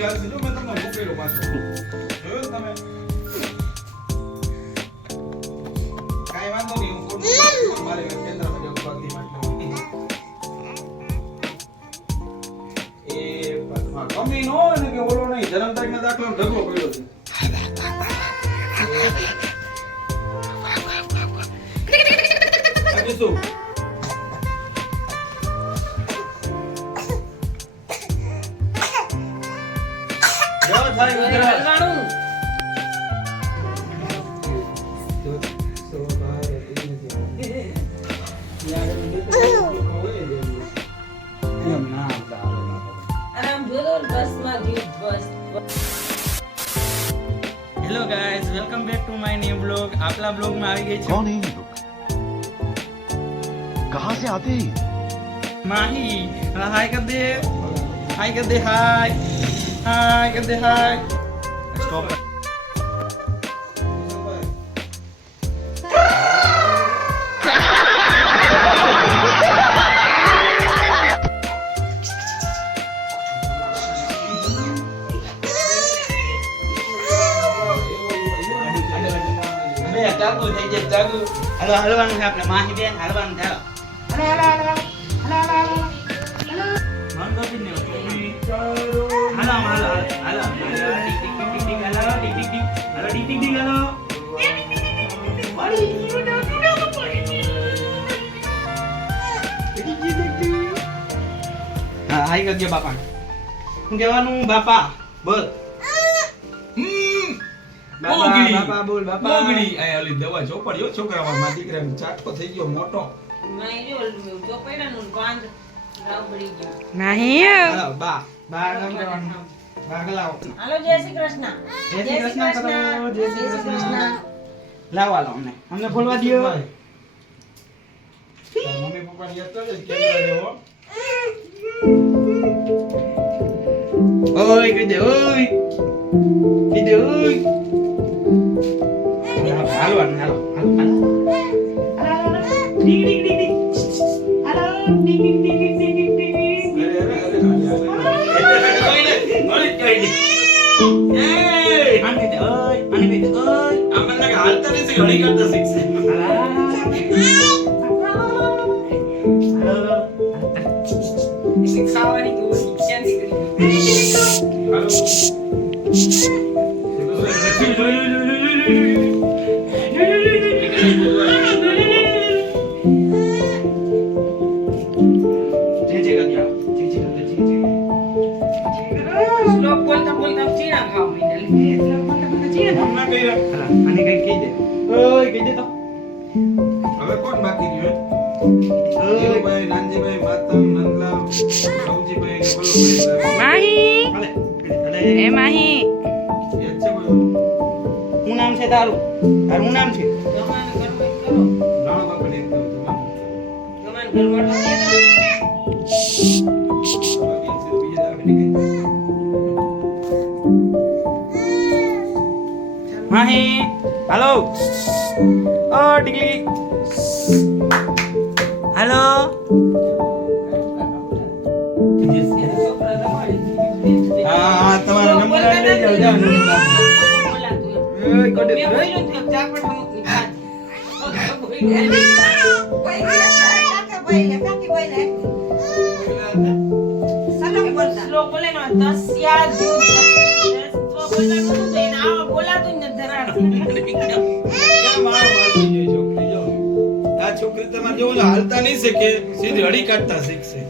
video આવશે જો મેં તમને મોકલ્યો પાછો જોયો તમે કાઈ વાંધો નહીં હું કોણ મારે કેન્દ્રમાં જવું બાકી માટે એ કમી નો ને કે ઓલો નહીં જન્મ તારીખનો દાખલો ઢગલો પડ્યો છે આજે શું જો થાય હલવાણું hello guys welcome back to my new blog आपला ब्लॉग में આવી ગઈ છે कौन है ये लोग कहां से आते हैं माही हाय कर दे हाय कर दे हाय हाय कर दे हाय स्टॉप જાગુ થઈ જાય જાગુ હાલો હલવાનું છે આપણે માહી બેન હલવાનું છે હાલો હાલો હાલો હાલો મન તો બી નહીં હાલો હાલો હાલો ટીક ટીક ટીક ટીક હાલો ટીક ટીક ટીક હાલો ટીક ટીક ટીક હાલો હા હાઈ કરજો બાપા હું કહેવાનું બાપા બોલ મોગલી બાપા બોલ બાપા મોગલી આ ઓલી દવા ચોપડ્યો છોકરામાં મારા દીકરાને ચાટકો થઈ ગયો મોટો હાલો બા બા કામ કરવાનું બા લાવો હાલો જય શ્રી કૃષ્ણ જય શ્રી કૃષ્ણ કરો જય શ્રી કૃષ્ણ લાવો હાલો અમને બોલવા દયો મમ્મી પપ્પા યાદ કરજો કેમેરા લેવો ઓય કઈ દે ઓય કઈ દે ઓય હાલો હાલો હાલો હાલો ડી ડી ડી ડી હાલો ડી ડી ડી ડી ડી હાલતા નથી ઘડી કરતા શીખશે શીખવાડી દો શિક્ષણ શ્લોક બોલતા બોલતા ચીણા ખાવા માંડ્યા આને કઈ કહી દે ઓય કહી દે તો હવે કોણ બાકી રહ્યું દેવભાઈ નાનજીભાઈ માતમ નંદલાલ રવજીભાઈ ને બોલો માહી ભલે એ માહી યાદ છે કોઈ હું નામ છે તારું તારું નામ છે ગમાન કરવું કરો નાનો બાપા ને એકદમ ગમાન કરવાનું માહી હાલો ઓ ટીકલી હાલો હા તમારો નંબર લઈ જાવ જાવ ઓય કોડે શ્લોક બોલે નો તસ્યા બોલવાનું તો એને આ બોલાતું જ નથી આ છોકરી તમારે જો હાલતા નહીં શીખે સીધી હળી કાઢતા શીખશે